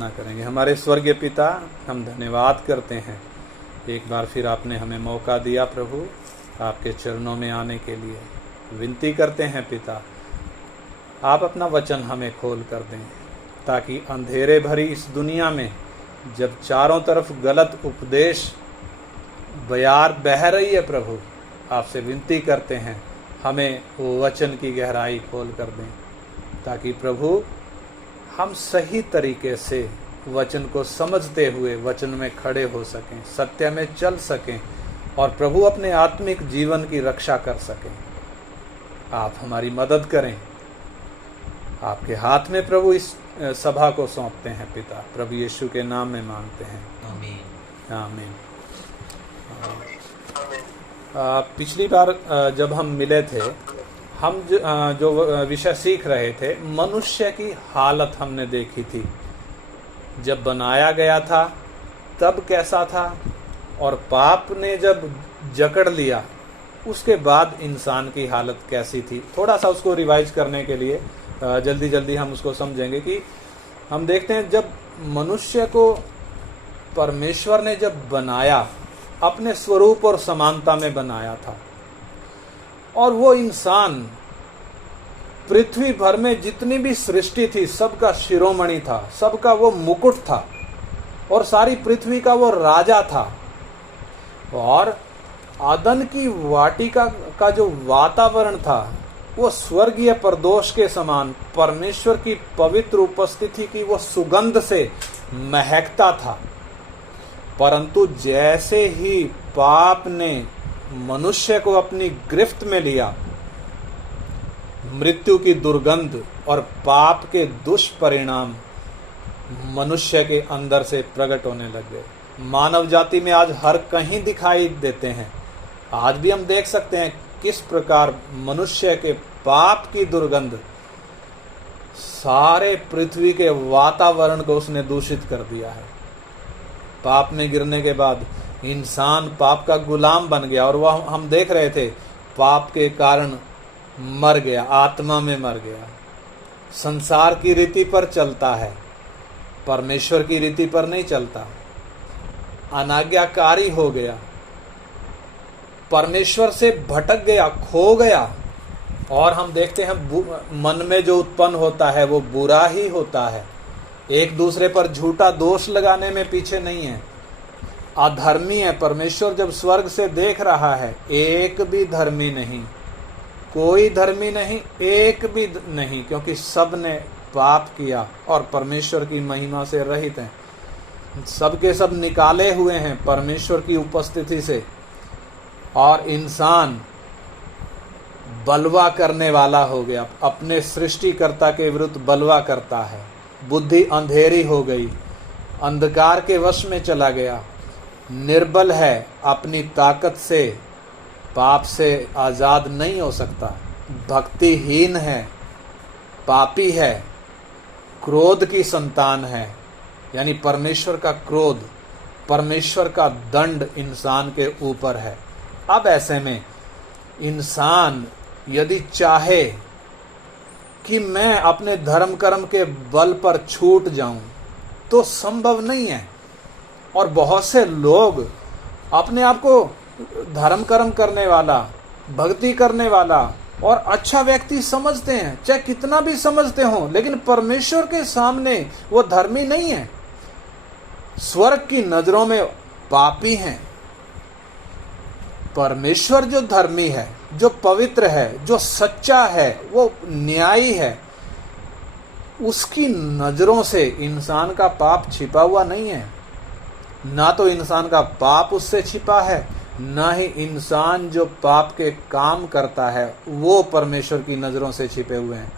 प्रार्थना करेंगे। हमारे स्वर्गीय पिता, हम धन्यवाद करते हैं, एक बार फिर आपने हमें मौका दिया प्रभु आपके चरणों में आने के लिए। विनती करते हैं पिता, आप अपना वचन हमें खोल कर दें, ताकि अंधेरे भरी इस दुनिया में जब चारों तरफ गलत उपदेश बयार बह रही है प्रभु, आपसे विनती करते हैं हमें वो वचन की गहराई खोल कर दें, ताकि प्रभु हम सही तरीके से वचन को समझते हुए वचन में खड़े हो सकें, सत्य में चल सकें और प्रभु अपने आत्मिक जीवन की रक्षा कर सकें। आप हमारी मदद करें। आपके हाथ में प्रभु इस सभा को सौंपते हैं पिता, प्रभु यीशु के नाम में मांगते हैं, आमीन आमीन। पिछली बार जब हम मिले थे, हम जो विषय सीख रहे थे, मनुष्य की हालत हमने देखी थी। जब बनाया गया था तब कैसा था, और पाप ने जब जकड़ लिया उसके बाद इंसान की हालत कैसी थी। थोड़ा सा उसको रिवाइज करने के लिए जल्दी जल्दी हम उसको समझेंगे कि हम देखते हैं जब मनुष्य को परमेश्वर ने जब बनाया, अपने स्वरूप और समानता में बनाया था, और वो इंसान पृथ्वी भर में जितनी भी सृष्टि थी सबका शिरोमणि था, सबका वो मुकुट था, और सारी पृथ्वी का वो राजा था। और आदन की वाटिका का जो वातावरण था वो स्वर्गीय प्रदोष के समान परमेश्वर की पवित्र उपस्थिति की वो सुगंध से महकता था। परंतु जैसे ही पाप ने मनुष्य को अपनी गिरफ्त में लिया, मृत्यु की दुर्गंध और पाप के दुष्परिणाम मनुष्य के अंदर से प्रकट होने लग गए। मानव जाति में आज हर कहीं दिखाई देते हैं। आज भी हम देख सकते हैं किस प्रकार मनुष्य के पाप की दुर्गंध सारे पृथ्वी के वातावरण को उसने दूषित कर दिया है। पाप में गिरने के बाद इंसान पाप का गुलाम बन गया, और वह हम देख रहे थे पाप के कारण मर गया, आत्मा में मर गया। संसार की रीति पर चलता है, परमेश्वर की रीति पर नहीं चलता। अनाज्ञाकारी हो गया, परमेश्वर से भटक गया, खो गया। और हम देखते हैं मन में जो उत्पन्न होता है वो बुरा ही होता है। एक दूसरे पर झूठा दोष लगाने में पीछे नहीं है, अधर्मी है। परमेश्वर जब स्वर्ग से देख रहा है, एक भी धर्मी नहीं, कोई धर्मी नहीं, एक भी नहीं, क्योंकि सब ने पाप किया और परमेश्वर की महिमा से रहित हैं। सब के सब निकाले हुए हैं परमेश्वर की उपस्थिति से, और इंसान बलवा करने वाला हो गया, अपने सृष्टिकर्ता के विरुद्ध बलवा करता है। बुद्धि अंधेरी हो गई, अंधकार के वश में चला गया, निर्बल है, अपनी ताकत से पाप से आज़ाद नहीं हो सकता, भक्तिहीन है, पापी है, क्रोध की संतान है, यानी परमेश्वर का क्रोध, परमेश्वर का दंड इंसान के ऊपर है। अब ऐसे में इंसान यदि चाहे कि मैं अपने धर्म कर्म के बल पर छूट जाऊं तो संभव नहीं है। और बहुत से लोग अपने आप को धर्म कर्म करने वाला, भक्ति करने वाला और अच्छा व्यक्ति समझते हैं, चाहे कितना भी समझते हो, लेकिन परमेश्वर के सामने वो धर्मी नहीं है, स्वर्ग की नजरों में पापी हैं। परमेश्वर जो धर्मी है, जो पवित्र है, जो सच्चा है, वो न्यायी है, उसकी नजरों से इंसान का पाप छिपा हुआ नहीं है। ना तो इंसान का पाप उससे छिपा है, ना ही इंसान जो पाप के काम करता है वो परमेश्वर की नजरों से छिपे हुए हैं।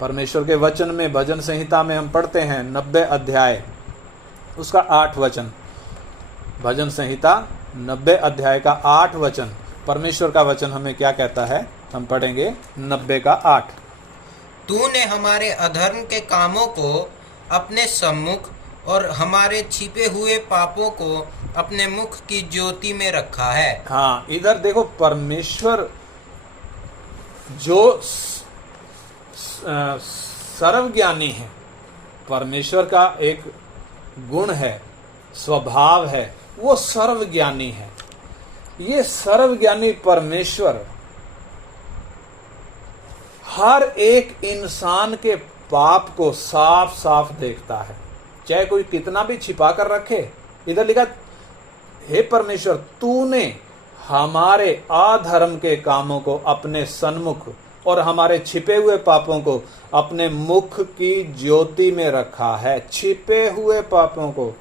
परमेश्वर के वचन में भजन संहिता में हम पढ़ते हैं 90 अध्याय उसका 8 वचन, भजन संहिता 90 अध्याय का 8 वचन, परमेश्वर का वचन हमें क्या कहता है, हम पढ़ेंगे 90 का 8। तूने हमारे अधर्म के कामों को अपने सम्मुख और हमारे छिपे हुए पापों को अपने मुख की ज्योति में रखा है। हाँ, इधर देखो, परमेश्वर जो सर्वज्ञानी है, परमेश्वर का एक गुण है, स्वभाव है, वो सर्वज्ञानी है। ये सर्वज्ञानी परमेश्वर हर एक इंसान के पाप को साफ साफ देखता है, चाहे कोई कितना भी छिपा कर रखे। इधर लिखा, हे परमेश्वर, तूने हमारे अधर्म के कामों को अपने सन्मुख और हमारे छिपे हुए पापों को अपने मुख की ज्योति में रखा है। छिपे हुए पापों को,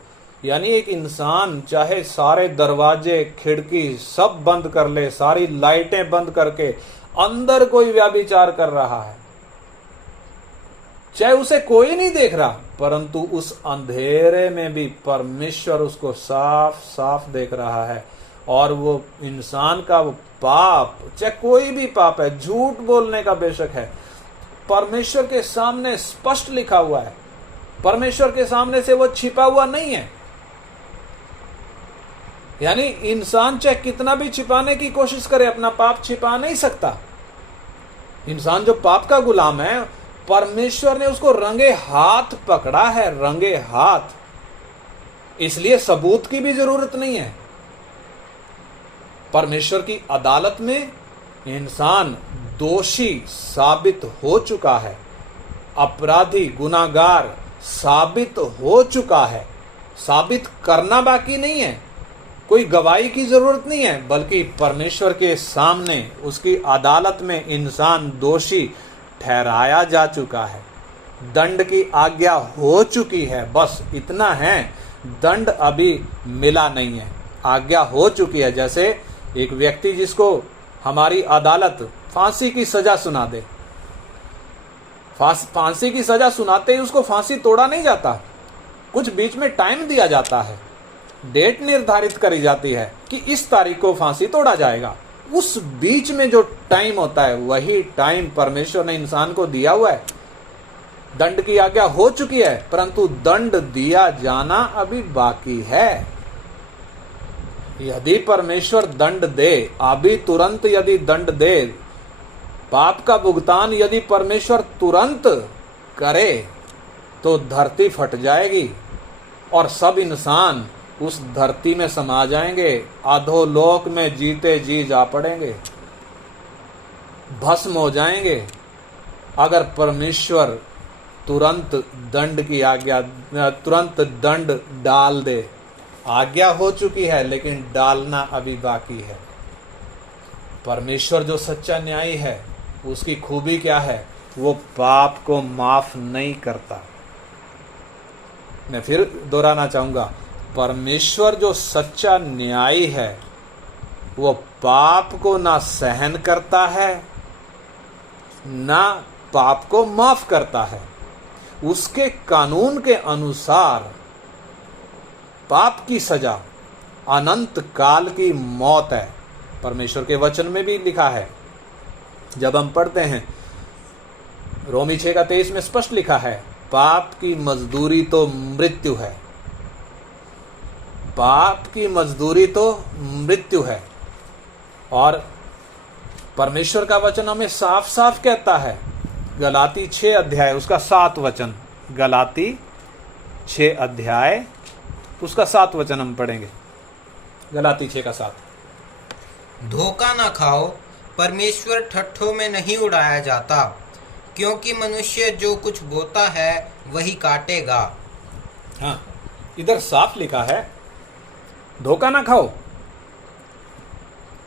यानी एक इंसान चाहे सारे दरवाजे खिड़की सब बंद कर ले, सारी लाइटें बंद करके अंदर कोई व्यभिचार कर रहा है, चाहे उसे कोई नहीं देख रहा, परंतु उस अंधेरे में भी परमेश्वर उसको साफ साफ देख रहा है। और वो इंसान का वो पाप, चाहे कोई भी पाप है, झूठ बोलने का बेशक है, परमेश्वर के सामने स्पष्ट लिखा हुआ है। परमेश्वर के सामने से वो छिपा हुआ नहीं है। यानी इंसान चाहे कितना भी छिपाने की कोशिश करे, अपना पाप छिपा नहीं सकता। इंसान जो पाप का गुलाम है, परमेश्वर ने उसको रंगे हाथ पकड़ा है, रंगे हाथ। इसलिए सबूत की भी जरूरत नहीं है। परमेश्वर की अदालत में इंसान दोषी साबित हो चुका है, अपराधी गुनाहगार साबित हो चुका है। साबित करना बाकी नहीं है, कोई गवाही की जरूरत नहीं है, बल्कि परमेश्वर के सामने उसकी अदालत में इंसान दोषी ठहराया जा चुका है। दंड की आज्ञा हो चुकी है, बस इतना है, दंड अभी मिला नहीं है, आज्ञा हो चुकी है। जैसे एक व्यक्ति जिसको हमारी अदालत फांसी की सजा सुना दे, फांसी की सजा सुनाते ही उसको फांसी तोड़ा नहीं जाता, कुछ बीच में टाइम दिया जाता है, डेट निर्धारित करी जाती है कि इस तारीख को फांसी तोड़ा जाएगा। उस बीच में जो टाइम होता है, वही टाइम परमेश्वर ने इंसान को दिया हुआ है। दंड की आज्ञा हो चुकी है, परंतु दंड दिया जाना अभी बाकी है। यदि परमेश्वर दंड दे, अभी तुरंत यदि दंड दे, पाप का भुगतान यदि परमेश्वर तुरंत करे, तो धरती फट जाएगी और सब इंसान उस धरती में समा जाएंगे, अधोलोक में जीते जी जा पड़ेंगे, भस्म हो जाएंगे। अगर परमेश्वर तुरंत दंड की आज्ञा, तुरंत दंड डाल दे, आज्ञा हो चुकी है लेकिन डालना अभी बाकी है। परमेश्वर जो सच्चा न्यायी है, उसकी खूबी क्या है? वो पाप को माफ नहीं करता। मैं फिर दोहराना चाहूंगा, परमेश्वर जो सच्चा न्यायी है, वो पाप को ना सहन करता है, ना पाप को माफ करता है। उसके कानून के अनुसार पाप की सजा अनंत काल की मौत है। परमेश्वर के वचन में भी लिखा है, जब हम पढ़ते हैं रोमी 6:23 में स्पष्ट लिखा है, पाप की मजदूरी तो मृत्यु है। पाप की मजदूरी तो मृत्यु है। और परमेश्वर का वचन हमें साफ साफ कहता है, गलाती 6 अध्याय उसका 7 वचन, गलाती 6 अध्याय उसका 7 वचन हम पढ़ेंगे। गलाती 6 का 7। धोखा न खाओ, परमेश्वर ठट्ठों में नहीं उड़ाया जाता, क्योंकि मनुष्य जो कुछ बोता है वही काटेगा। हाँ, इधर साफ लिखा है, धोखा ना खाओ,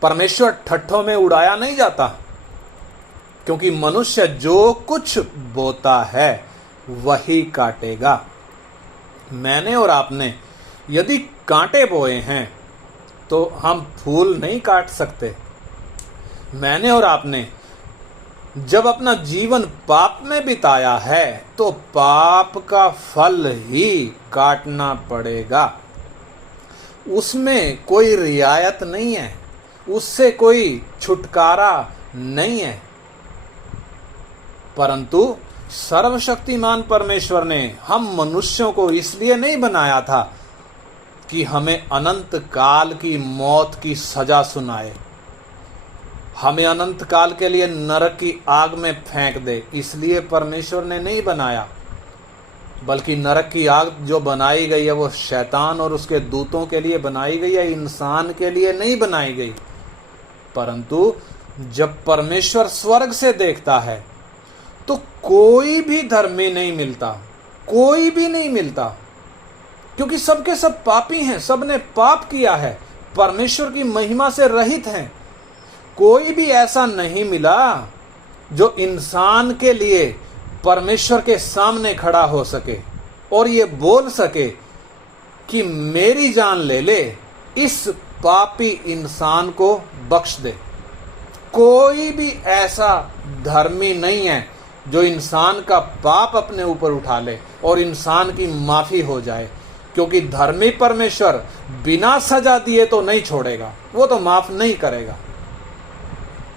परमेश्वर ठट्ठों में उड़ाया नहीं जाता, क्योंकि मनुष्य जो कुछ बोता है वही काटेगा। मैंने और आपने यदि कांटे बोए हैं तो हम फूल नहीं काट सकते। मैंने और आपने जब अपना जीवन पाप में बिताया है तो पाप का फल ही काटना पड़ेगा। उसमें कोई रियायत नहीं है, उससे कोई छुटकारा नहीं है। परंतु सर्वशक्तिमान परमेश्वर ने हम मनुष्यों को इसलिए नहीं बनाया था कि हमें अनंत काल की मौत की सजा सुनाए, हमें अनंत काल के लिए नरक की आग में फेंक दे। इसलिए परमेश्वर ने नहीं बनाया। बल्कि नरक की आग जो बनाई गई है वो शैतान और उसके दूतों के लिए बनाई गई है, इंसान के लिए नहीं बनाई गई। परंतु जब परमेश्वर स्वर्ग से देखता है तो कोई भी धर्मी नहीं मिलता, कोई भी नहीं मिलता, क्योंकि सबके सब पापी हैं, सबने पाप किया है, परमेश्वर की महिमा से रहित हैं। कोई भी ऐसा नहीं मिला जो इंसान के लिए परमेश्वर के सामने खड़ा हो सके और ये बोल सके कि मेरी जान ले ले, इस पापी इंसान को बख्श दे। कोई भी ऐसा धर्मी नहीं है जो इंसान का पाप अपने ऊपर उठा ले और इंसान की माफी हो जाए, क्योंकि धर्मी परमेश्वर बिना सजा दिए तो नहीं छोड़ेगा, वो तो माफ नहीं करेगा।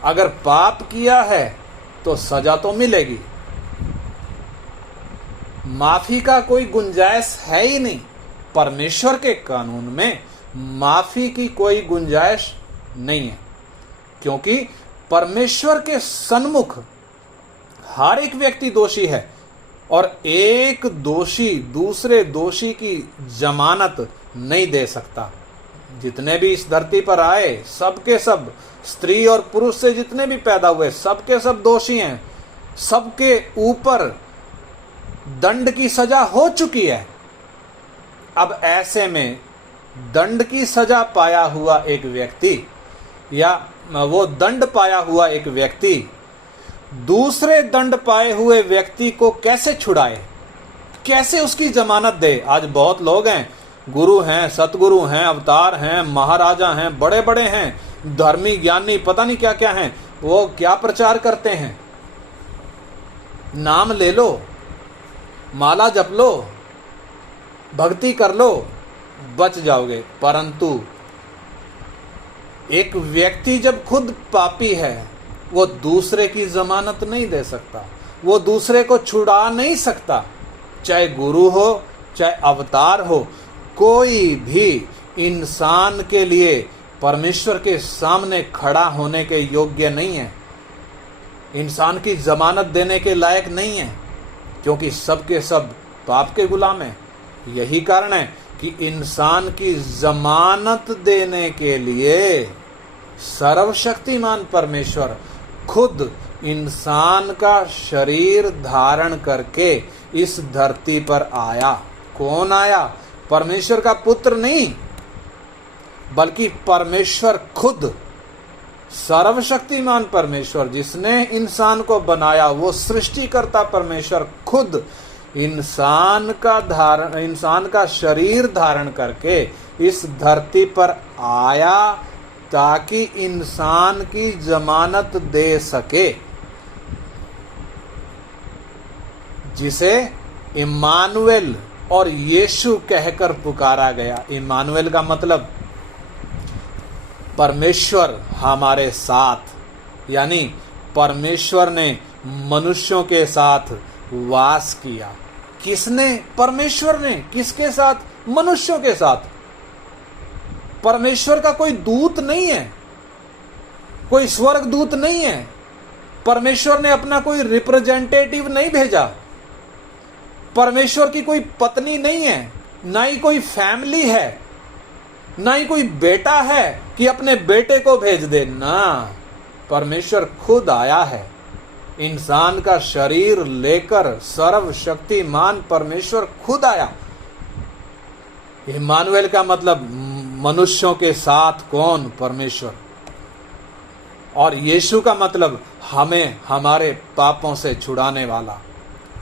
अगर पाप किया है तो सजा तो मिलेगी, माफी का कोई गुंजाइश है ही नहीं। परमेश्वर के कानून में माफी की कोई गुंजाइश नहीं है, क्योंकि परमेश्वर के सन्मुख हर एक व्यक्ति दोषी है और एक दोषी दूसरे दोषी की जमानत नहीं दे सकता। जितने भी इस धरती पर आए सबके सब, स्त्री और पुरुष से जितने भी पैदा हुए सबके सब दोषी हैं, सबके ऊपर दंड की सजा हो चुकी है। अब ऐसे में दंड की सजा पाया हुआ एक व्यक्ति या वो दंड पाया हुआ एक व्यक्ति दूसरे दंड पाए हुए व्यक्ति को कैसे छुड़ाए, कैसे उसकी जमानत दे। आज बहुत लोग हैं, गुरु हैं, सतगुरु हैं, अवतार हैं, महाराजा हैं, बड़े बड़े हैं, धर्मी ज्ञानी पता नहीं क्या क्या हैं, वो क्या प्रचार करते हैं, नाम ले लो, माला जप लो, भक्ति कर लो, बच जाओगे। परंतु एक व्यक्ति जब खुद पापी है वो दूसरे की जमानत नहीं दे सकता, वो दूसरे को छुड़ा नहीं सकता, चाहे गुरु हो चाहे अवतार हो। कोई भी इंसान के लिए परमेश्वर के सामने खड़ा होने के योग्य नहीं है, इंसान की जमानत देने के लायक नहीं है, क्योंकि सबके सब पाप के गुलाम हैं। यही कारण है कि इंसान की जमानत देने के लिए सर्वशक्तिमान परमेश्वर खुद इंसान का शरीर धारण करके इस धरती पर आया। कौन आया? परमेश्वर का पुत्र नहीं, बल्कि परमेश्वर खुद, सर्वशक्तिमान परमेश्वर जिसने इंसान को बनाया, वो सृष्टिकर्ता परमेश्वर खुद इंसान का शरीर धारण करके इस धरती पर आया ताकि इंसान की जमानत दे सके, जिसे इम्मानुएल और यीशु कहकर पुकारा गया। इम्मानुएल का मतलब परमेश्वर हमारे साथ, यानी परमेश्वर ने मनुष्यों के साथ वास किया। किसने? परमेश्वर ने। किसके साथ? मनुष्यों के साथ। परमेश्वर का कोई दूत नहीं है, कोई स्वर्ग दूत नहीं है, परमेश्वर ने अपना कोई रिप्रेजेंटेटिव नहीं भेजा, परमेश्वर की कोई पत्नी नहीं है, ना ही कोई फैमिली है, ना ही कोई बेटा है कि अपने बेटे को भेज दे। ना, परमेश्वर खुद आया है, इंसान का शरीर लेकर सर्वशक्तिमान परमेश्वर खुद आया। इम्मानुएल का मतलब मनुष्यों के साथ कौन? परमेश्वर। और यीशु का मतलब हमें हमारे पापों से छुड़ाने वाला।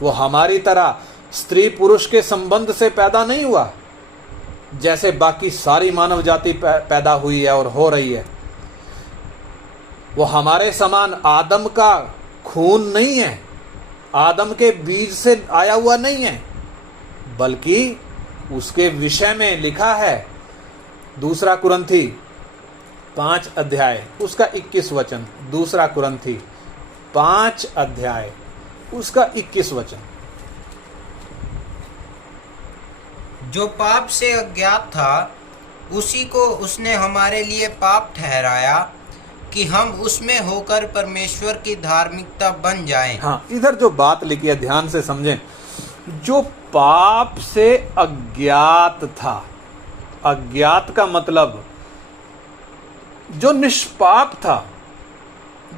वो हमारी तरह स्त्री पुरुष के संबंध से पैदा नहीं हुआ, जैसे बाकी सारी मानव जाति पैदा हुई है और हो रही है। वो हमारे समान आदम का खून नहीं है, आदम के बीज से आया हुआ नहीं है, बल्कि उसके विषय में लिखा है 2 कुरिन्थी 5 अध्याय उसका 21 वचन। 2 कुरिन्थी 5 अध्याय उसका 21 वचन। जो पाप से अज्ञात था उसी को उसने हमारे लिए पाप ठहराया कि हम उसमें होकर परमेश्वर की धार्मिकता बन जाएं। हाँ, इधर जो बात लिखी है ध्यान से समझें। जो पाप से अज्ञात था। अज्ञात का मतलब जो निष्पाप था,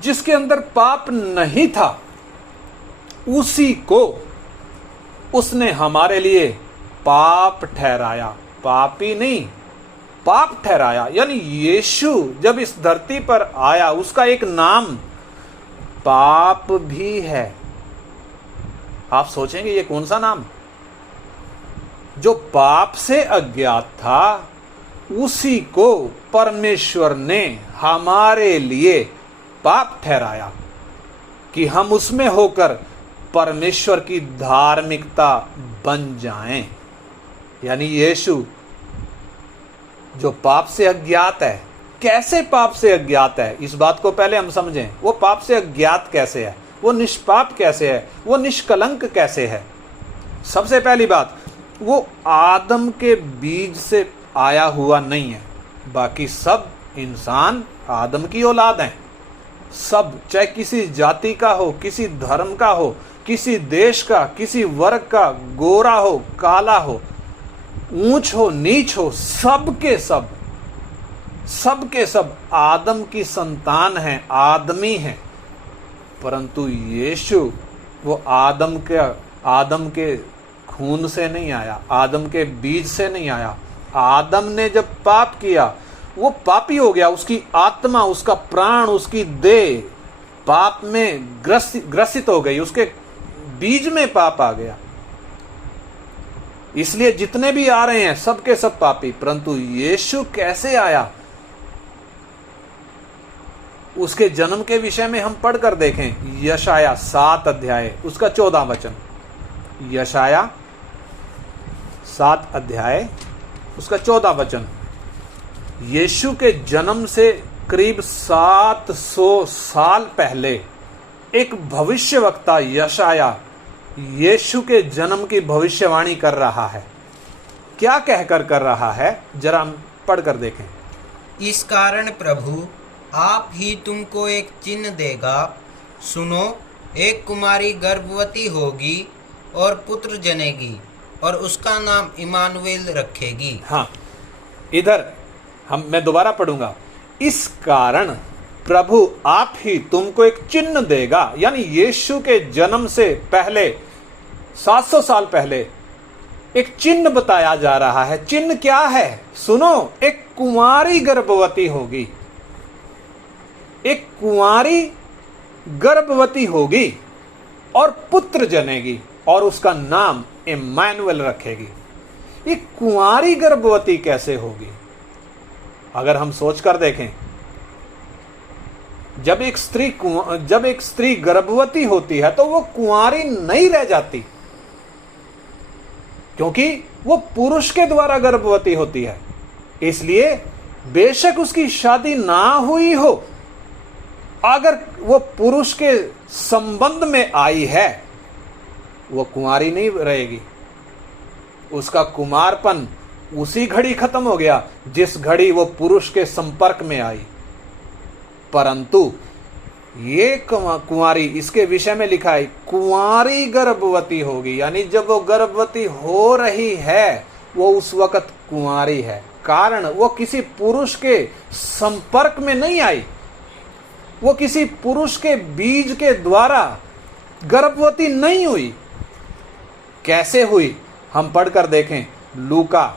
जिसके अंदर पाप नहीं था, उसी को उसने हमारे लिए पाप ठहराया। पापी नहीं, पाप ठहराया। यानी यीशु जब इस धरती पर आया, उसका एक नाम पाप भी है। आप सोचेंगे ये कौन सा नाम? जो पाप से अज्ञात था, उसी को परमेश्वर ने हमारे लिए पाप ठहराया कि हम उसमें होकर परमेश्वर की धार्मिकता बन जाएं। यानी यीशु जो पाप से अज्ञात है, कैसे पाप से अज्ञात है, इस बात को पहले हम समझें। वो पाप से अज्ञात कैसे है, वो निष्पाप कैसे है, वो निष्कलंक कैसे है। सबसे पहली बात, वो आदम के बीज से आया हुआ नहीं है। बाकी सब इंसान आदम की औलाद हैं। सब, चाहे किसी जाति का हो, किसी धर्म का हो, किसी देश का, किसी वर्ग का, गोरा हो, काला हो, ऊंच हो, नीच हो, सब के सब आदम की संतान हैं, आदमी हैं। परंतु यीशु वो आदम के खून से नहीं आया, आदम के बीज से नहीं आया। आदम ने जब पाप किया, वो पापी हो गया। उसकी आत्मा, उसका प्राण, उसकी देह पाप में ग्रसित हो गई। उसके बीज में पाप आ गया। इसलिए जितने भी आ रहे हैं सबके सब पापी। परंतु यीशु कैसे आया, उसके जन्म के विषय में हम पढ़कर देखें। यशाया 7 अध्याय उसका 14 वचन। यशाया 7 अध्याय उसका 14 वचन। यीशु के जन्म से करीब 700 साल पहले एक भविष्यवक्ता यशाया यीशु के जन्म की भविष्यवाणी कर रहा है। क्या कहकर कर रहा है, जरा हम पढ़कर देखें। इस कारण प्रभु आप ही तुमको एक चिन्ह देगा। सुनो, एक कुमारी गर्भवती होगी और पुत्र जनेगी और उसका नाम इमानुएल रखेगी। हाँ, इधर मैं दोबारा पढ़ूंगा। इस कारण प्रभु आप ही तुमको एक चिन्ह देगा। यानी यीशु के जन्म से पहले 700 साल पहले एक चिन्ह बताया जा रहा है। चिन्ह क्या है? सुनो, एक कुंवारी गर्भवती होगी। एक कुंवारी गर्भवती होगी और पुत्र जनेगी और उसका नाम इम्मानुएल रखेगी। ये कुंवारी गर्भवती कैसे होगी? अगर हम सोचकर देखें, जब एक स्त्री गर्भवती होती है तो वो कुंवारी नहीं रह जाती, क्योंकि वो पुरुष के द्वारा गर्भवती होती है। इसलिए बेशक उसकी शादी ना हुई हो, अगर वो पुरुष के संबंध में आई है, वो कुंवारी नहीं रहेगी। उसका कुमारपन उसी घड़ी खत्म हो गया जिस घड़ी वो पुरुष के संपर्क में आई। परंतु ये कुंवारी, इसके विषय में लिखा है कुंवारी गर्भवती होगी। यानी जब वो गर्भवती हो रही है, वो उस वक्त कुंवारी है। कारण वो किसी पुरुष के संपर्क में नहीं आई, वो किसी पुरुष के बीज के द्वारा गर्भवती नहीं हुई। कैसे हुई, हम पढ़कर देखें। लूका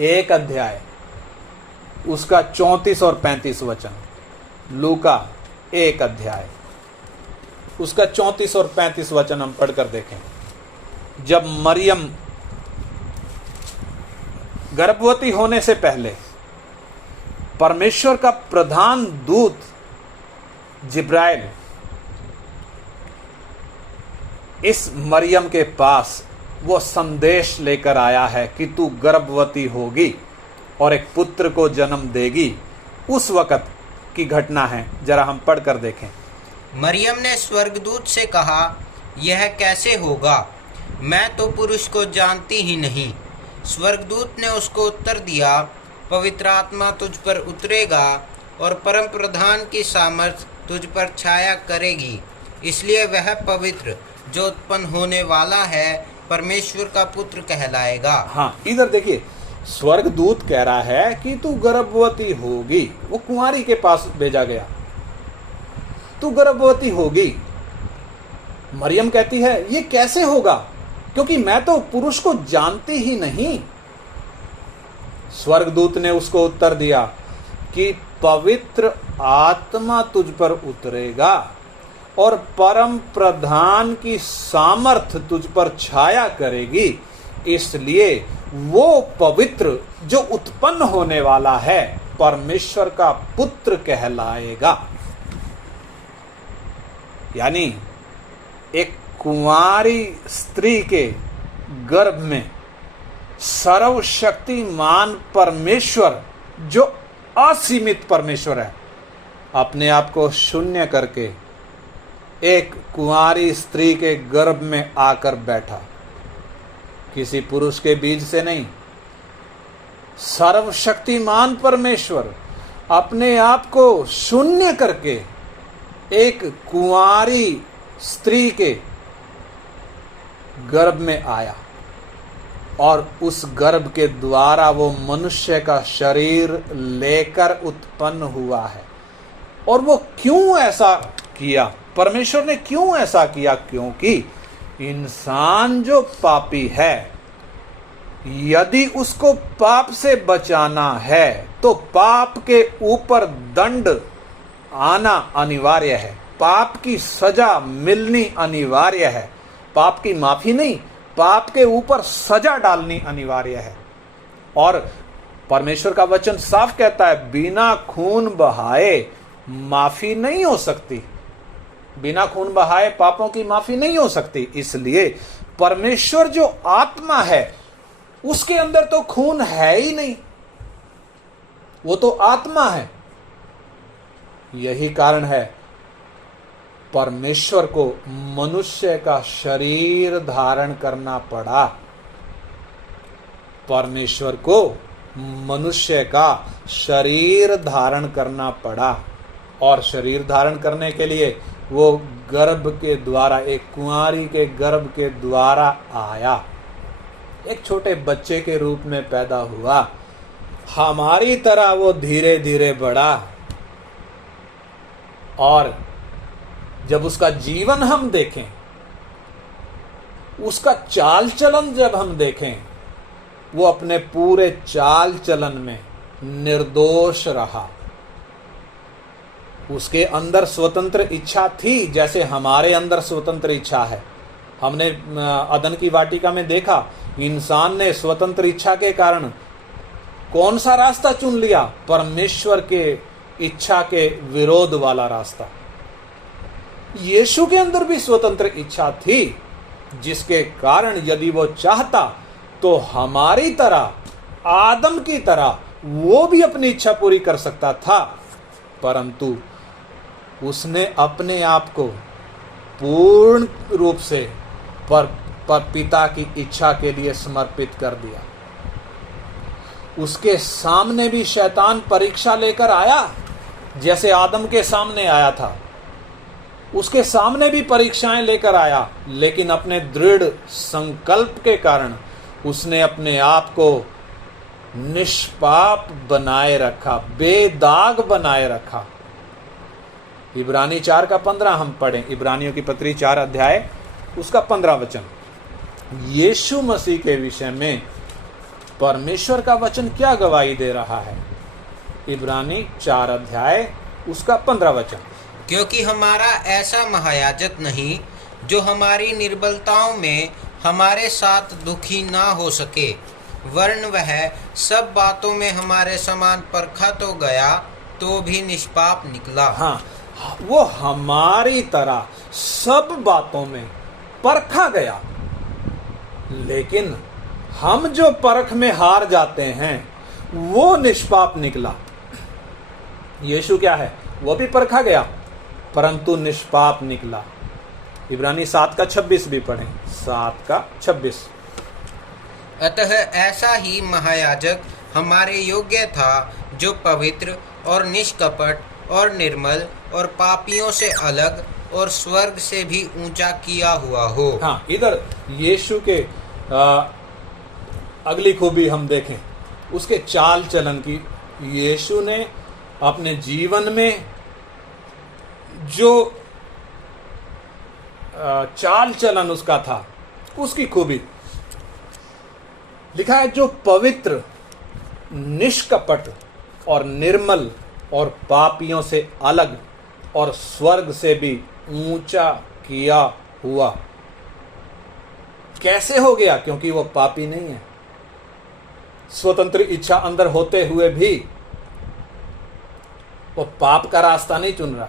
1 अध्याय उसका 34 और 35 वचन। लूका 1 अध्याय उसका 34 और 35 वचन हम पढ़कर देखें। जब मरियम गर्भवती होने से पहले परमेश्वर का प्रधान दूत जिब्राइल इस मरियम के पास वो संदेश लेकर आया है कि तू गर्भवती होगी और एक पुत्र को जन्म देगी। उस वक्त की घटना है, जरा हम पढ़कर देखें। मरियम ने स्वर्गदूत से कहा, यह कैसे होगा? मैं तो पुरुष को जानती ही नहीं। स्वर्गदूत ने उसको उत्तर दिया, पवित्र आत्मा तुझ पर उतरेगा और परम प्रधान की सामर्थ तुझ पर छाया करेगी। इसलिए वह पवित्र जो उत्पन्न होने वाला है परमेश्वर का पुत्र कहलाएगा। हाँ, इधर देखिए, स्वर्गदूत कह रहा है कि तू गर्भवती होगी। वो कुंवारी के पास भेजा गया, तू गर्भवती होगी। मरियम कहती है ये कैसे होगा, क्योंकि मैं तो पुरुष को जानती ही नहीं। स्वर्गदूत ने उसको उत्तर दिया कि पवित्र आत्मा तुझ पर उतरेगा और परम प्रधान की सामर्थ तुझ पर छाया करेगी, इसलिए वो पवित्र जो उत्पन्न होने वाला है परमेश्वर का पुत्र कहलाएगा। यानी एक कुंवारी स्त्री के गर्भ में सर्वशक्तिमान परमेश्वर, जो असीमित परमेश्वर है, अपने आप को शून्य करके एक कुंवारी स्त्री के गर्भ में आकर बैठा। किसी पुरुष के बीज से नहीं, सर्वशक्तिमान परमेश्वर अपने आप को शून्य करके एक कुंवारी स्त्री के गर्भ में आया और उस गर्भ के द्वारा वो मनुष्य का शरीर लेकर उत्पन्न हुआ है। और वो क्यों ऐसा किया, परमेश्वर ने क्यों ऐसा किया? क्योंकि इंसान जो पापी है, यदि उसको पाप से बचाना है तो पाप के ऊपर दंड आना अनिवार्य है, पाप की सजा मिलनी अनिवार्य है। पाप की माफी नहीं, पाप के ऊपर सजा डालनी अनिवार्य है। और परमेश्वर का वचन साफ कहता है, बिना खून बहाए माफी नहीं हो सकती, बिना खून बहाए पापों की माफी नहीं हो सकती। इसलिए परमेश्वर जो आत्मा है उसके अंदर तो खून है ही नहीं, वो तो आत्मा है। यही कारण है परमेश्वर को मनुष्य का शरीर धारण करना पड़ा। परमेश्वर को मनुष्य का शरीर धारण करना पड़ा, और शरीर धारण करने के लिए वो गर्भ के द्वारा, एक कुंवारी के गर्भ के द्वारा आया, एक छोटे बच्चे के रूप में पैदा हुआ। हमारी तरह वो धीरे धीरे बढ़ा, और जब उसका जीवन हम देखें, उसका चाल चलन जब हम देखें, वो अपने पूरे चाल चलन में निर्दोष रहा। उसके अंदर स्वतंत्र इच्छा थी, जैसे हमारे अंदर स्वतंत्र इच्छा है। हमने अदन की वाटिका में देखा, इंसान ने स्वतंत्र इच्छा के कारण कौन सा रास्ता चुन लिया? परमेश्वर के इच्छा के विरोध वाला रास्ता। यीशु के अंदर भी स्वतंत्र इच्छा थी, जिसके कारण यदि वो चाहता तो हमारी तरह, आदम की तरह वो भी अपनी इच्छा पूरी कर सकता था, परंतु उसने अपने आप को पूर्ण रूप से पर पिता की इच्छा के लिए समर्पित कर दिया। उसके सामने भी शैतान परीक्षा लेकर आया, जैसे आदम के सामने आया था। उसके सामने भी परीक्षाएं लेकर आया, लेकिन अपने दृढ़ संकल्प के कारण उसने अपने आप को निष्पाप बनाए रखा, बेदाग बनाए रखा। इब्रानी 4:15 हम पढ़ें, इब्रानियों की पत्री 4 अध्याय उसका 15 वचन। यीशु मसीह के विषय में परमेश्वर का वचन क्या गवाही दे रहा है? इब्रानी 4 अध्याय उसका 15 वचन। क्योंकि हमारा ऐसा महायाजक नहीं जो हमारी निर्बलताओं में हमारे साथ दुखी ना हो सके, वरन वह सब बातों में हमारे समान परखा तो गया तो भी निष्पाप निकला। हाँ, वो हमारी तरह सब बातों में परखा गया, लेकिन हम जो परख में हार जाते हैं वो निष्पाप निकला। यीशु क्या है? वो भी परखा गया परंतु निष्पाप निकला। इब्रानी 7:26 भी पढ़ें, 7:26। अतः ऐसा ही महायाजक हमारे योग्य था, जो पवित्र और निष्कपट और निर्मल और पापियों से अलग और स्वर्ग से भी ऊंचा किया हुआ हो। हाँ, इधर यीशु के अगली खूबी हम देखें उसके चाल चलन की। यीशु ने अपने जीवन में जो चाल चलन उसका था, उसकी खूबी लिखा है, जो पवित्र, निष्कपट और निर्मल और पापियों से अलग और स्वर्ग से भी ऊंचा किया हुआ। कैसे हो गया? क्योंकि वो पापी नहीं है। स्वतंत्र इच्छा अंदर होते हुए भी वो पाप का रास्ता नहीं चुन रहा।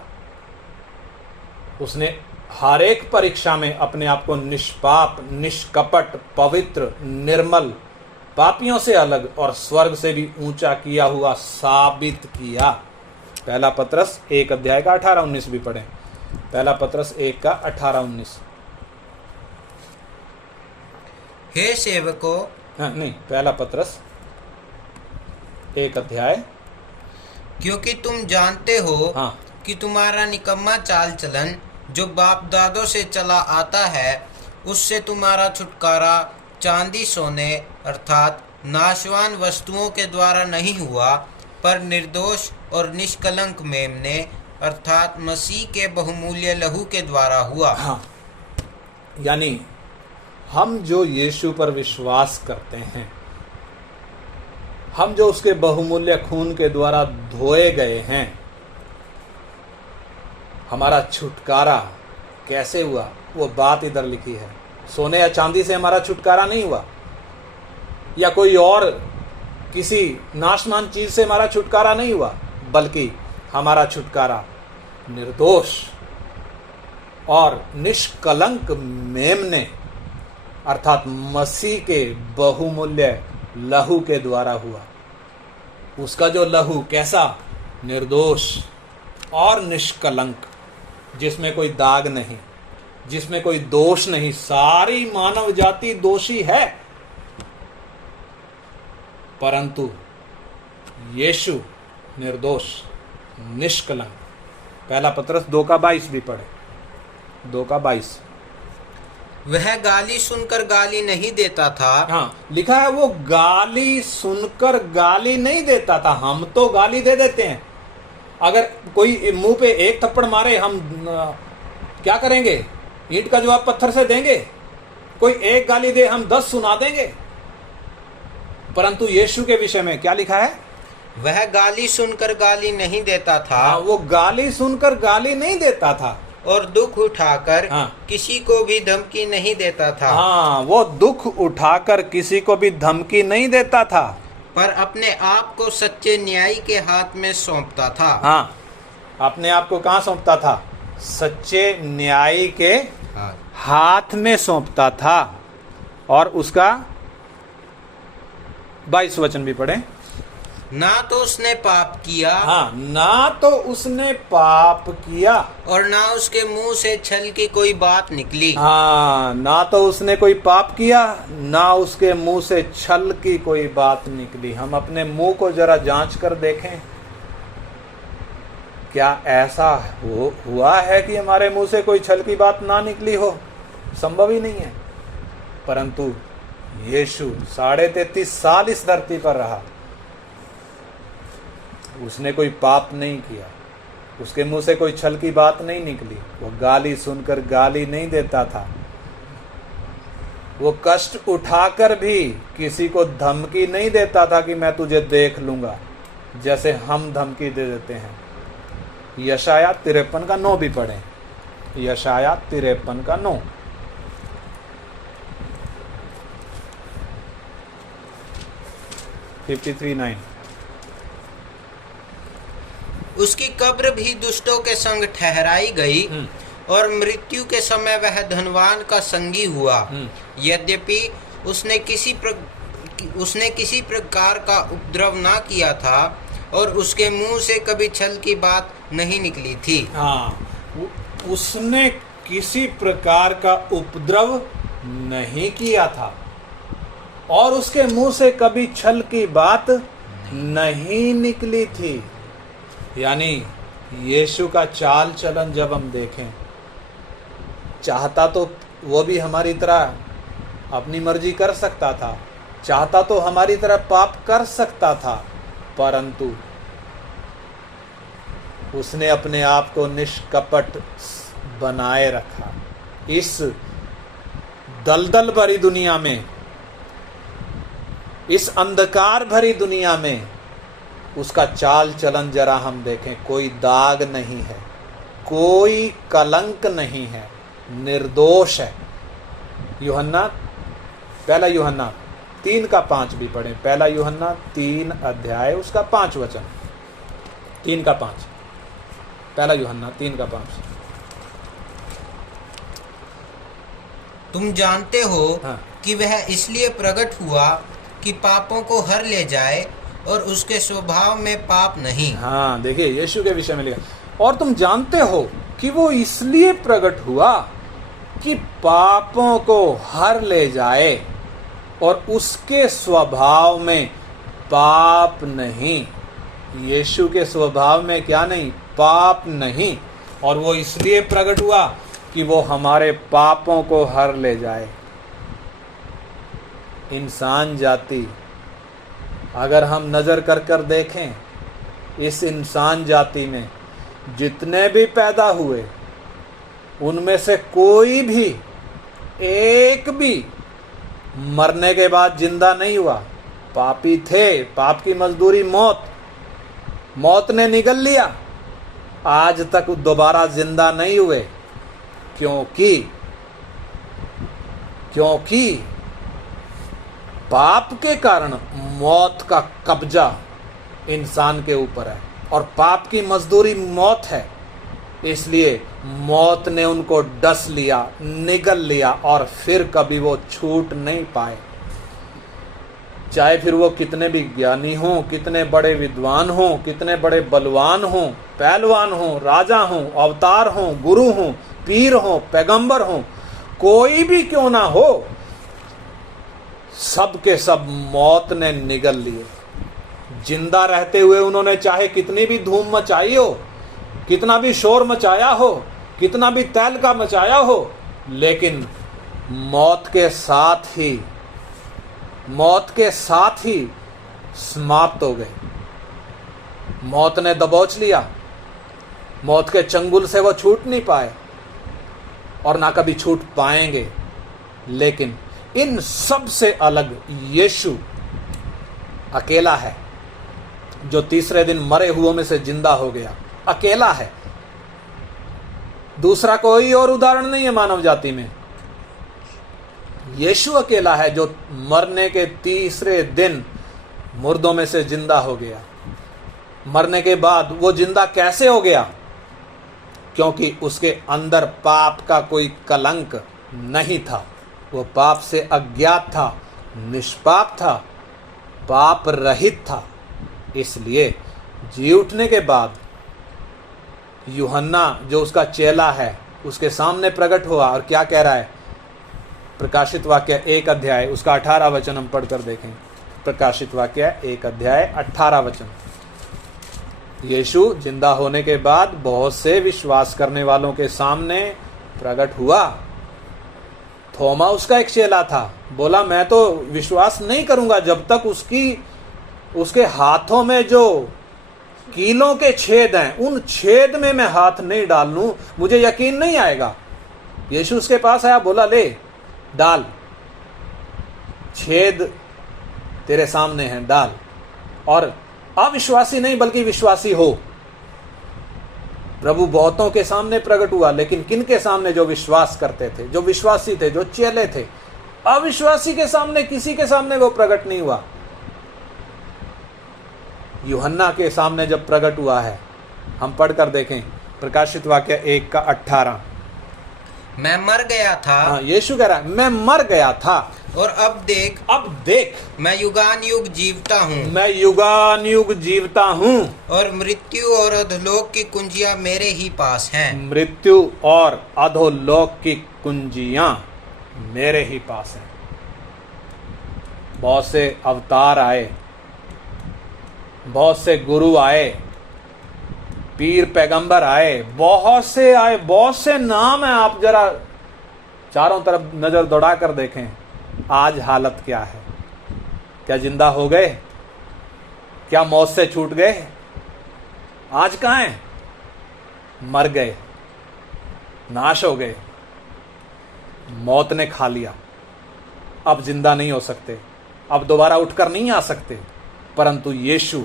उसने हर एक परीक्षा में अपने आप को निष्पाप, निष्कपट, पवित्र, निर्मल, पापियों से अलग और स्वर्ग से भी ऊंचा किया हुआ साबित किया। पहला पत्रस 1 अध्याय का 18-19 भी पढ़ें। पहला पत्रस 1 का 18-19। हे सेवकों, नहीं, पहला पत्रस 1 अध्याय। क्योंकि तुम जानते हो हाँ, कि तुम्हारा निकम्मा चाल चलन जो बाप दादों से चला आता है, उससे तुम्हारा छुटकारा चांदी सोने अर्थात नाशवान वस्तुओं के द्वारा नहीं हुआ, पर निर्दोष और निष्कलंक मेमने अर्थात मसीह के बहुमूल्य लहू के द्वारा हुआ। हाँ, यानी हम जो यीशु पर विश्वास करते हैं, हम जो उसके बहुमूल्य खून के द्वारा धोए गए हैं, हमारा छुटकारा कैसे हुआ वो बात इधर लिखी है। सोने या चांदी से हमारा छुटकारा नहीं हुआ, या कोई और किसी नाशवान चीज से हमारा छुटकारा नहीं हुआ, बल्कि हमारा छुटकारा निर्दोष और निष्कलंक मेमने अर्थात मसीह के बहुमूल्य लहू के द्वारा हुआ। उसका जो लहू कैसा? निर्दोष और निष्कलंक, जिसमें कोई दाग नहीं, जिसमें कोई दोष नहीं। सारी मानव जाति दोषी है, परंतु यीशु निर्दोष, निष्कलंक। पहला पत्रस 2 का 22 भी पढ़े। 2 का 22। वह गाली सुनकर गाली नहीं देता था। हाँ, लिखा है वो गाली सुनकर गाली नहीं देता था। हम तो गाली दे देते हैं। अगर कोई मुंह पे एक थप्पड़ मारे, हम क्या करेंगे? ईंट का जवाब पत्थर से देंगे। कोई एक गाली दे, हम 10 सुना देंगे। परंतु यीशु के विषय में क्या लिखा है? वह गाली सुनकर गाली नहीं देता था। हाँ, वो गाली सुनकर गाली नहीं देता था और दुख उठाकर हाँ, किसी को भी धमकी नहीं देता था। हाँ, वो दुख उठाकर किसी को भी धमकी नहीं देता था, पर अपने आप को सच्चे न्यायी के हाथ में सौंपता था। हाँ, अपने आप को कहाँ सौंपता था? सच्चे न्यायी के हाथ में सौंपता था। और उसका 22 वचन भी पढ़े। ना तो उसने पाप किया, हाँ, ना तो उसने पाप किया, और ना उसके मुंह से छल की कोई बात निकली। हाँ, ना तो उसने कोई पाप किया, ना उसके मुंह से छल की कोई बात निकली। हम अपने मुंह को जरा जांच कर देखें, क्या ऐसा हुआ है कि हमारे मुंह से कोई छल की बात ना निकली हो? संभव ही नहीं है। परंतु यीशु 33.5 साल इस धरती पर रहा, उसने कोई पाप नहीं किया, उसके मुंह से कोई छल की बात नहीं निकली। वो गाली सुनकर गाली नहीं देता था, वो कष्ट उठाकर भी किसी को धमकी नहीं देता था कि मैं तुझे देख लूंगा, जैसे हम धमकी दे देते हैं। यशाया 53 का 9 भी पढ़ें। यशाया 53 का 9। उसकी कब्र भी दुष्टों के संग ठहराई गई, और मृत्यु के समय वह धनवान का संगी हुआ। यद्यपि उसने किसी प्रकार का उपद्रव ना किया था, और उसके मुंह से कभी छल की बात नहीं निकली थी। हाँ, उसने किसी प्रकार का उपद्रव नहीं किया था, और उसके मुंह से कभी छल की बात नहीं निकली थी। यानी यीशु का चाल चलन जब हम देखें, चाहता तो वो भी हमारी तरह अपनी मर्जी कर सकता था, चाहता तो हमारी तरह पाप कर सकता था, परंतु उसने अपने आप को निष्कपट बनाए रखा। इस दलदल भरी दुनिया में, इस अंधकार भरी दुनिया में उसका चाल चलन जरा हम देखें, कोई दाग नहीं है, कोई कलंक नहीं है, निर्दोष है। पहला यूहन्ना 3:5 भी पढ़ें। पहला यूहन्ना 3 अध्याय उसका 5 वचन, 3:5। पहला यूहन्ना 3:5। तुम जानते हो हाँ। कि वह इसलिए प्रकट हुआ कि पापों को हर ले जाए, और उसके स्वभाव में पाप नहीं। हाँ, देखिए यीशु के विषय में लिखा, और तुम जानते हो कि वो इसलिए प्रकट हुआ कि पापों को हर ले जाए, और उसके स्वभाव में पाप नहीं। यीशु के स्वभाव में क्या नहीं? पाप नहीं। और वो इसलिए प्रकट हुआ कि वो हमारे पापों को हर ले जाए। इंसान जाति, अगर हम नजर कर कर देखें, इस इंसान जाति में जितने भी पैदा हुए, उनमें से कोई भी, एक भी मरने के बाद जिंदा नहीं हुआ। पापी थे, पाप की मजदूरी मौत, मौत ने निगल लिया, आज तक दोबारा जिंदा नहीं हुए। क्योंकि पाप के कारण मौत का कब्जा इंसान के ऊपर है, और पाप की मजदूरी मौत है। इसलिए मौत ने उनको डस लिया, निगल लिया, और फिर कभी वो छूट नहीं पाए। चाहे फिर वो कितने भी ज्ञानी हों, कितने बड़े विद्वान हों, कितने बड़े बलवान हों, पहलवान हों, राजा हों, अवतार हों, गुरु हों, पीर हों, पैगंबर हों, कोई भी क्यों ना हो, सब के सब मौत ने निगल लिए। जिंदा रहते हुए उन्होंने चाहे कितनी भी धूम मचाई हो, कितना भी शोर मचाया हो, कितना भी तहलका मचाया हो, लेकिन मौत के साथ ही समाप्त हो गए। मौत ने दबोच लिया, मौत के चंगुल से वो छूट नहीं पाए, और ना कभी छूट पाएंगे। लेकिन इन सब से अलग यीशु अकेला है, जो तीसरे दिन मरे हुओं में से जिंदा हो गया। अकेला है, दूसरा कोई और उदाहरण नहीं है मानव जाति में। यीशु अकेला है जो मरने के तीसरे दिन मुर्दों में से जिंदा हो गया। मरने के बाद वो जिंदा कैसे हो गया? क्योंकि उसके अंदर पाप का कोई कलंक नहीं था। वो पाप से अज्ञात था, निष्पाप था, पाप रहित था। इसलिए जी उठने के बाद यूहन्ना जो उसका चेला है, उसके सामने प्रकट हुआ, और क्या कह रहा है? प्रकाशित वाक्य 1 अध्याय उसका 18 वचन हम पढ़कर देखें। प्रकाशित वाक्य 1 अध्याय 18 वचन। यीशु जिंदा होने के बाद बहुत से विश्वास करने वालों के सामने प्रकट हुआ। थोमा उसका एक चेला था, बोला मैं तो विश्वास नहीं करूंगा जब तक उसके हाथों में जो कीलों के छेद हैं, उन छेद में मैं हाथ नहीं डाल लूं, मुझे यकीन नहीं आएगा। यीशु उसके पास आया, बोला ले डाल, छेद तेरे सामने हैं, डाल। और अविश्वासी नहीं बल्कि विश्वासी हो। प्रभु बहुतों के सामने प्रकट हुआ, लेकिन किन के सामने? जो विश्वास करते थे, जो विश्वासी थे, जो चेले थे। अविश्वासी के सामने, किसी के सामने वो प्रकट नहीं हुआ। यूहन्ना के सामने जब प्रकट हुआ है, हम पढ़कर देखें प्रकाशित वाक्य 1 का 18। मैं मर गया था। हाँ, यीशु कह रहा है मैं मर गया था, और अब देख मैं युगान युग जीवता हूँ। मैं युगान युग जीवता हूँ, और मृत्यु और अधोलोक की कुंजियां मेरे ही पास हैं। मृत्यु और अधोलोक की कुंजियां मेरे ही पास हैं। बहुत से अवतार आए, बहुत से गुरु आए, पीर पैगंबर आए, बहुत से आए, बहुत से नाम हैं। आप जरा चारों तरफ नजर दौड़ा कर देखें, आज हालत क्या है। क्या जिंदा हो गए? क्या मौत से छूट गए? आज कहाँ हैं? मर गए, नाश हो गए, मौत ने खा लिया। अब जिंदा नहीं हो सकते, अब दोबारा उठकर नहीं आ सकते। परंतु यीशु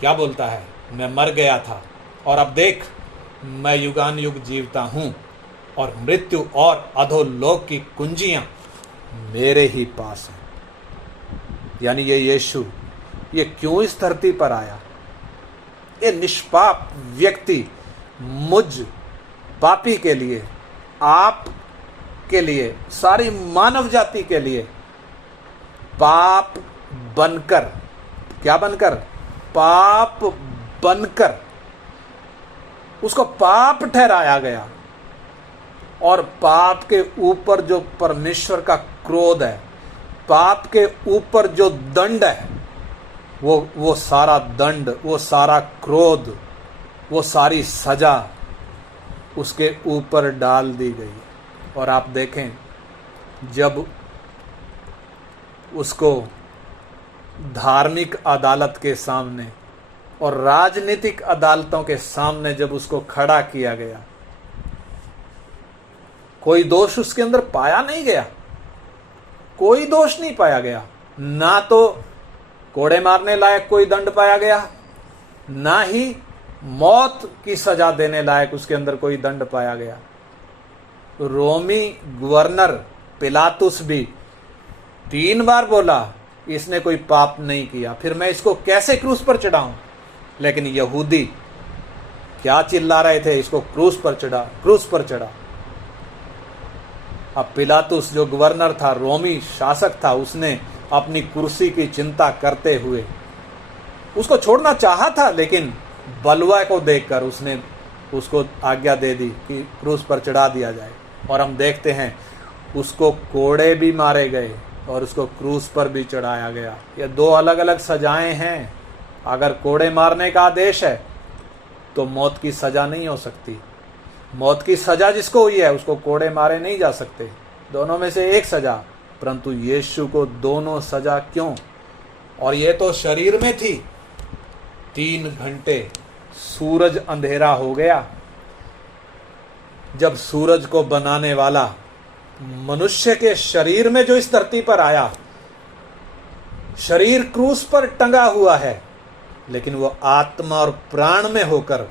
क्या बोलता है? मैं मर गया था और अब देख, मैं युगान युग जीवता हूं और मृत्यु और अधोलोक की कुंजियां मेरे ही पास हैं। यानी ये यीशु, ये क्यों इस धरती पर आया? ये निष्पाप व्यक्ति मुझ पापी के लिए, आप के लिए, सारी मानव जाति के लिए पाप बनकर, क्या बनकर? पाप बनकर उसको पाप ठहराया गया। और पाप के ऊपर जो परमेश्वर का क्रोध है, पाप के ऊपर जो दंड है, वो सारा दंड, वो सारा क्रोध, वो सारी सजा उसके ऊपर डाल दी गई। और आप देखें, जब उसको धार्मिक अदालत के सामने और राजनीतिक अदालतों के सामने जब उसको खड़ा किया गया, कोई दोष उसके अंदर पाया नहीं गया, कोई दोष नहीं पाया गया। ना तो कोड़े मारने लायक कोई दंड पाया गया, ना ही मौत की सजा देने लायक उसके अंदर कोई दंड पाया गया। रोमी गवर्नर पिलातुस भी 3 बार बोला इसने कोई पाप नहीं किया, फिर मैं इसको कैसे क्रूस पर चढ़ाऊं। लेकिन यहूदी क्या चिल्ला रहे थे? इसको क्रूस पर चढ़ा, क्रूस पर चढ़ा। अब पिलातुस जो गवर्नर था, रोमी शासक था, उसने अपनी कुर्सी की चिंता करते हुए उसको छोड़ना चाहा था, लेकिन बलवा को देखकर उसने उसको आज्ञा दे दी कि क्रूस पर चढ़ा दिया जाए। और हम देखते हैं उसको कोड़े भी मारे गए और उसको क्रूस पर भी चढ़ाया गया। ये 2 अलग अलग सजाएं हैं। अगर कोड़े मारने का आदेश है तो मौत की सजा नहीं हो सकती। मौत की सजा जिसको हुई है उसको कोड़े मारे नहीं जा सकते, दोनों में से एक सजा। परंतु यीशु को दोनों सजा क्यों? और ये तो शरीर में थी। 3 घंटे सूरज अंधेरा हो गया। जब सूरज को बनाने वाला मनुष्य के शरीर में जो इस धरती पर आया, शरीर क्रूस पर टंगा हुआ है, लेकिन वो आत्मा और प्राण में होकर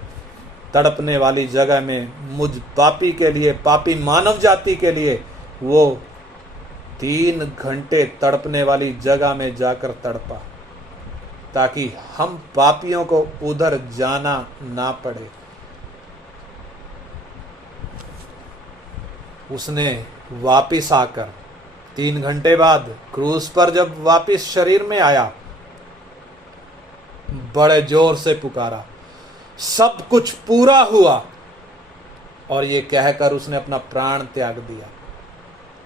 तड़पने वाली जगह में मुझ पापी के लिए, पापी मानव जाति के लिए वो 3 घंटे तड़पने वाली जगह में जाकर तड़पा, ताकि हम पापियों को उधर जाना ना पड़े। उसने वापिस आकर 3 घंटे बाद क्रूस पर जब वापिस शरीर में आया, बड़े जोर से पुकारा, सब कुछ पूरा हुआ। और ये कहकर उसने अपना प्राण त्याग दिया।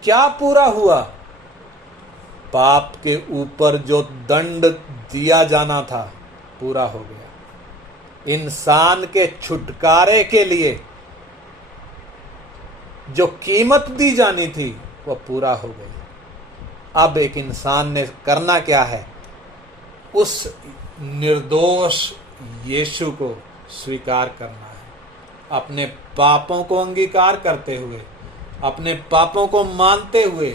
क्या पूरा हुआ? पाप के ऊपर जो दंड दिया जाना था पूरा हो गया। इंसान के छुटकारे के लिए जो कीमत दी जानी थी वह पूरा हो गई। अब एक इंसान ने करना क्या है? उस निर्दोष यीशु को स्वीकार करना है। अपने पापों को अंगीकार करते हुए, अपने पापों को मानते हुए,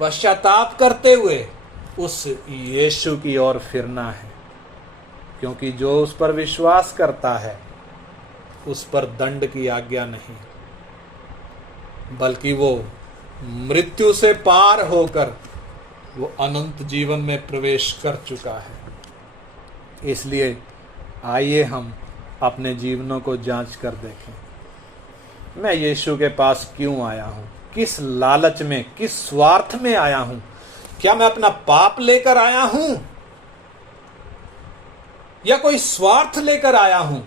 पश्चाताप करते हुए उस यीशु की ओर फिरना है। क्योंकि जो उस पर विश्वास करता है उस पर दंड की आज्ञा नहीं, बल्कि वो मृत्यु से पार होकर वो अनंत जीवन में प्रवेश कर चुका है। इसलिए आइए हम अपने जीवनों को जांच कर देखें। मैं यीशु के पास क्यों आया हूं? किस लालच में, किस स्वार्थ में आया हूं? क्या मैं अपना पाप लेकर आया हूं या कोई स्वार्थ लेकर आया हूं?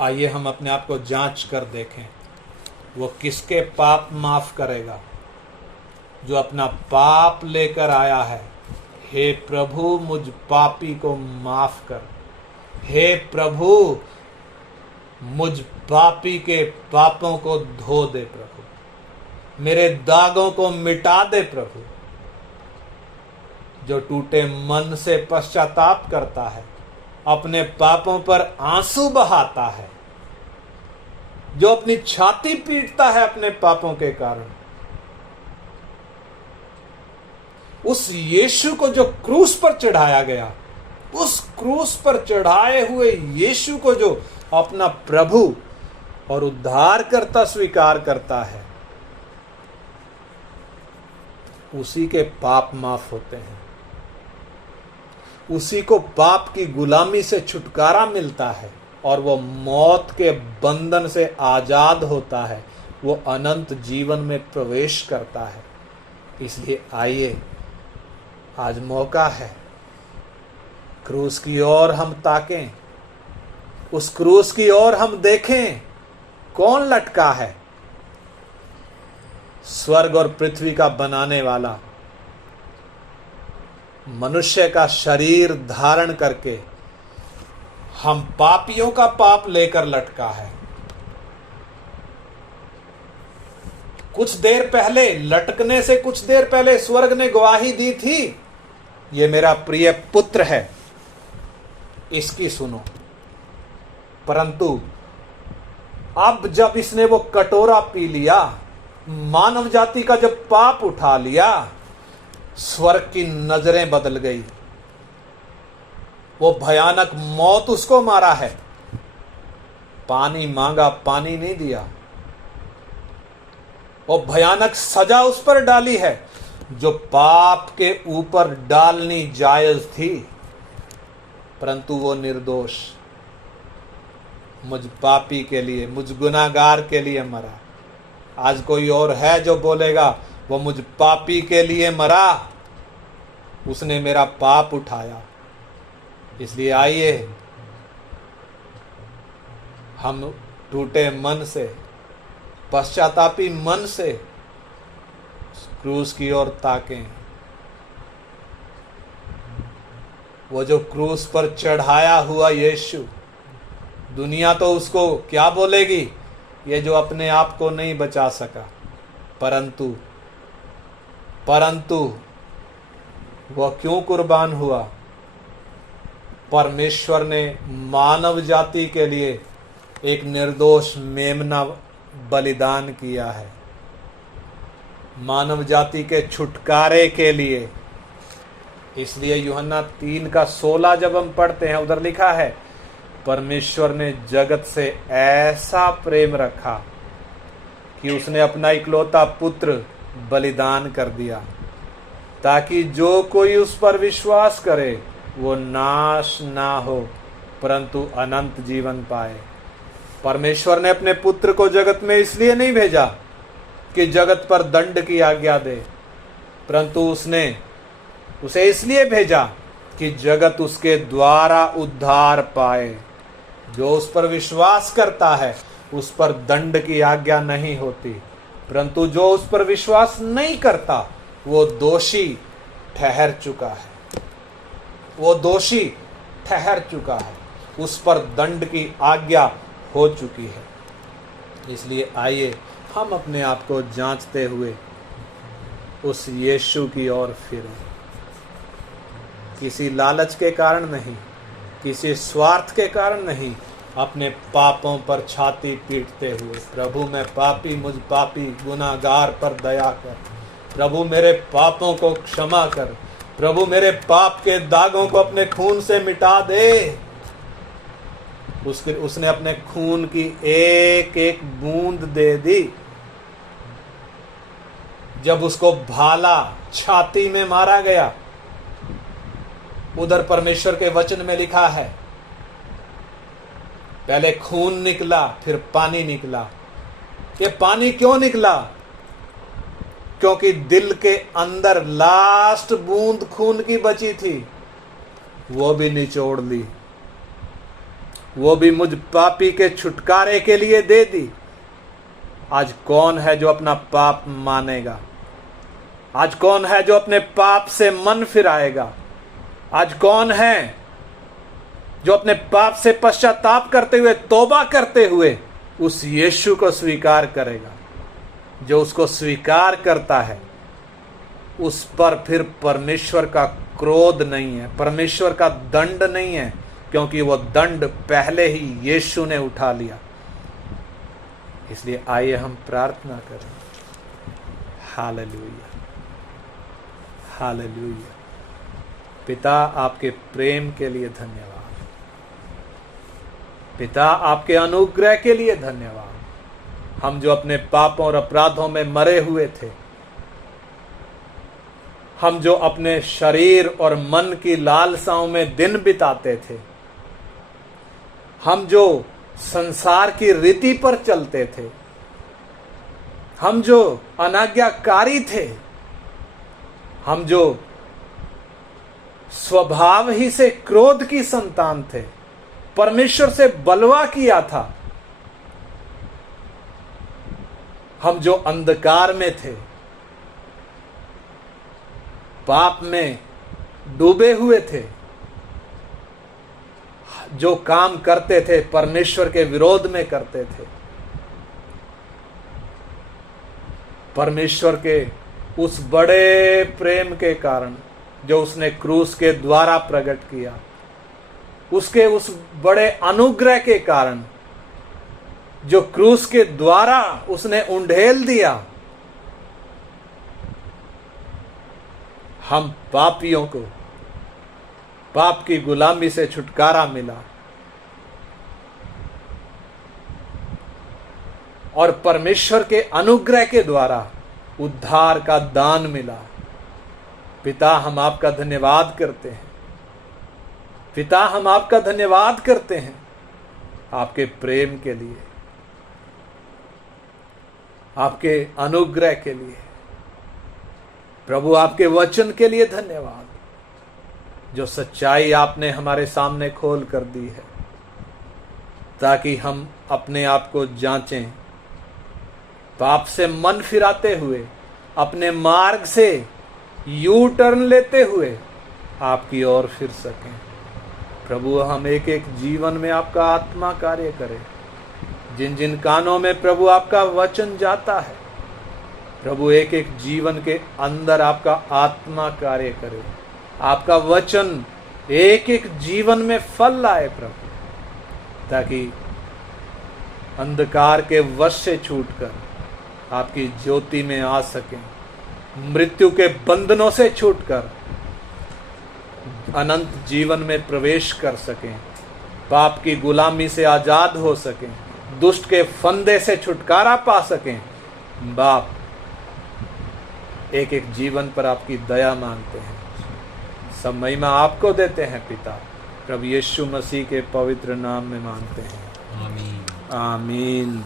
आइए हम अपने आप को जांच कर देखें। वो किसके पाप माफ करेगा? जो अपना पाप लेकर आया है। हे प्रभु, मुझ पापी को माफ कर। हे प्रभु, मुझ पापी के पापों को धो दे। प्रभु, मेरे दागों को मिटा दे प्रभु। जो टूटे मन से पश्चाताप करता है, अपने पापों पर आंसू बहाता है, जो अपनी छाती पीटता है अपने पापों के कारण, उस यीशु को जो क्रूस पर चढ़ाया गया, उस क्रूस पर चढ़ाए हुए यीशु को जो अपना प्रभु और उद्धारकर्ता स्वीकार करता है, उसी के पाप माफ होते हैं, उसी को पाप की गुलामी से छुटकारा मिलता है और वो मौत के बंधन से आजाद होता है, वो अनंत जीवन में प्रवेश करता है। इसलिए आइए, आज मौका है, क्रूस की ओर हम ताकें, उस क्रूस की ओर हम देखें, कौन लटका है? स्वर्ग और पृथ्वी का बनाने वाला, मनुष्य का शरीर धारण करके हम पापियों का पाप लेकर लटका है। कुछ देर पहले, लटकने से कुछ देर पहले स्वर्ग ने गवाही दी थी, ये मेरा प्रिय पुत्र है, इसकी सुनो। परंतु अब जब इसने वो कटोरा पी लिया, मानव जाति का जब पाप उठा लिया, स्वर्ग की नजरें बदल गई। वो भयानक मौत उसको मारा है, पानी मांगा, पानी नहीं दिया। वो भयानक सजा उस पर डाली है जो पाप के ऊपर डालनी जायज थी, परंतु वो निर्दोष मुझ पापी के लिए, मुझ गुनाहगार के लिए मरा। आज कोई और है जो बोलेगा वो मुझ पापी के लिए मरा, उसने मेरा पाप उठाया। इसलिए आइए, हम टूटे मन से, पश्चातापी मन से क्रूस की ओर ताकें। वो जो क्रूस पर चढ़ाया हुआ यीशु, दुनिया तो उसको क्या बोलेगी? ये जो अपने आप को नहीं बचा सका, परंतु वह क्यों कुर्बान हुआ? परमेश्वर ने मानव जाति के लिए एक निर्दोष मेमना बलिदान किया है, मानव जाति के छुटकारे के लिए। इसलिए यूहन्ना 3:16 जब हम पढ़ते हैं, उधर लिखा है, परमेश्वर ने जगत से ऐसा प्रेम रखा कि उसने अपना इकलौता पुत्र बलिदान कर दिया, ताकि जो कोई उस पर विश्वास करे वो नाश ना हो, परंतु अनंत जीवन पाए। परमेश्वर ने अपने पुत्र को जगत में इसलिए नहीं भेजा कि जगत पर दंड की आज्ञा दे, परंतु उसने उसे इसलिए भेजा कि जगत उसके द्वारा उद्धार पाए। जो उस पर विश्वास करता है उस पर दंड की आज्ञा नहीं होती, परंतु जो उस पर विश्वास नहीं करता वो दोषी ठहर चुका है, वो दोषी ठहर चुका है, उस पर दंड की आज्ञा हो चुकी है। इसलिए आइए, हम अपने आप को जांचते हुए उस यीशु की ओर फिरें, किसी लालच के कारण नहीं, किसी स्वार्थ के कारण नहीं, अपने पापों पर छाती पीटते हुए, प्रभु मैं पापी, मुझ पापी गुनाहगार पर दया कर, प्रभु मेरे पापों को क्षमा कर, प्रभु मेरे पाप के दागों को अपने खून से मिटा दे। उसने अपने खून की एक एक बूंद दे दी। जब उसको भाला छाती में मारा गया, उधर परमेश्वर के वचन में लिखा है, पहले खून निकला फिर पानी निकला। ये पानी क्यों निकला? क्योंकि दिल के अंदर लास्ट बूंद खून की बची थी, वो भी निचोड़ ली, वो भी मुझ पापी के छुटकारे के लिए दे दी। आज कौन है जो अपना पाप मानेगा? आज कौन है जो अपने पाप से मन फिराएगा? आज कौन है जो अपने पाप से पश्चाताप करते हुए, तौबा करते हुए उस यीशु को स्वीकार करेगा? जो उसको स्वीकार करता है, उस पर फिर परमेश्वर का क्रोध नहीं है, परमेश्वर का दंड नहीं है, क्योंकि वो दंड पहले ही यीशु ने उठा लिया। इसलिए आइए हम प्रार्थना करें। Hallelujah, hallelujah. पिता, आपके प्रेम के लिए धन्यवाद। पिता, आपके अनुग्रह के लिए धन्यवाद। हम जो अपने पापों और अपराधों में मरे हुए थे, हम जो अपने शरीर और मन की लालसाओं में दिन बिताते थे, हम जो संसार की रीति पर चलते थे, हम जो अनाज्ञाकारी थे, हम जो स्वभाव ही से क्रोध की संतान थे, परमेश्वर से बलवा किया था, हम जो अंधकार में थे, पाप में डूबे हुए थे, जो काम करते थे परमेश्वर के विरोध में करते थे, परमेश्वर के उस बड़े प्रेम के कारण जो उसने क्रूस के द्वारा प्रकट किया, उसके उस बड़े अनुग्रह के कारण जो क्रूस के द्वारा उसने उंडेल दिया, हम पापियों को पाप की गुलामी से छुटकारा मिला और परमेश्वर के अनुग्रह के द्वारा उद्धार का दान मिला। पिता, हम आपका धन्यवाद करते हैं। पिता, हम आपका धन्यवाद करते हैं आपके प्रेम के लिए, आपके अनुग्रह के लिए। प्रभु, आपके वचन के लिए धन्यवाद, जो सच्चाई आपने हमारे सामने खोल कर दी है, ताकि हम अपने आप को जांचें, पाप से मन फिराते हुए, अपने मार्ग से यू टर्न लेते हुए आपकी ओर फिर सकें। प्रभु, हम एक एक जीवन में आपका आत्मा कार्य करे। जिन जिन कानों में प्रभु आपका वचन जाता है, प्रभु एक एक जीवन के अंदर आपका आत्मा कार्य करे। आपका वचन एक एक जीवन में फल लाए प्रभु, ताकि अंधकार के वश से छूटकर आपकी ज्योति में आ सकें, मृत्यु के बंधनों से छूटकर अनंत जीवन में प्रवेश कर सकें, पाप की गुलामी से आजाद हो सकें, दुष्ट के फंदे से छुटकारा पा सकें। बाप, एक एक जीवन पर आपकी दया मांगते हैं। सब महिमा आपको देते हैं पिता, प्रभु यीशु मसीह के पवित्र नाम में मांगते हैं। आमीन, आमीन।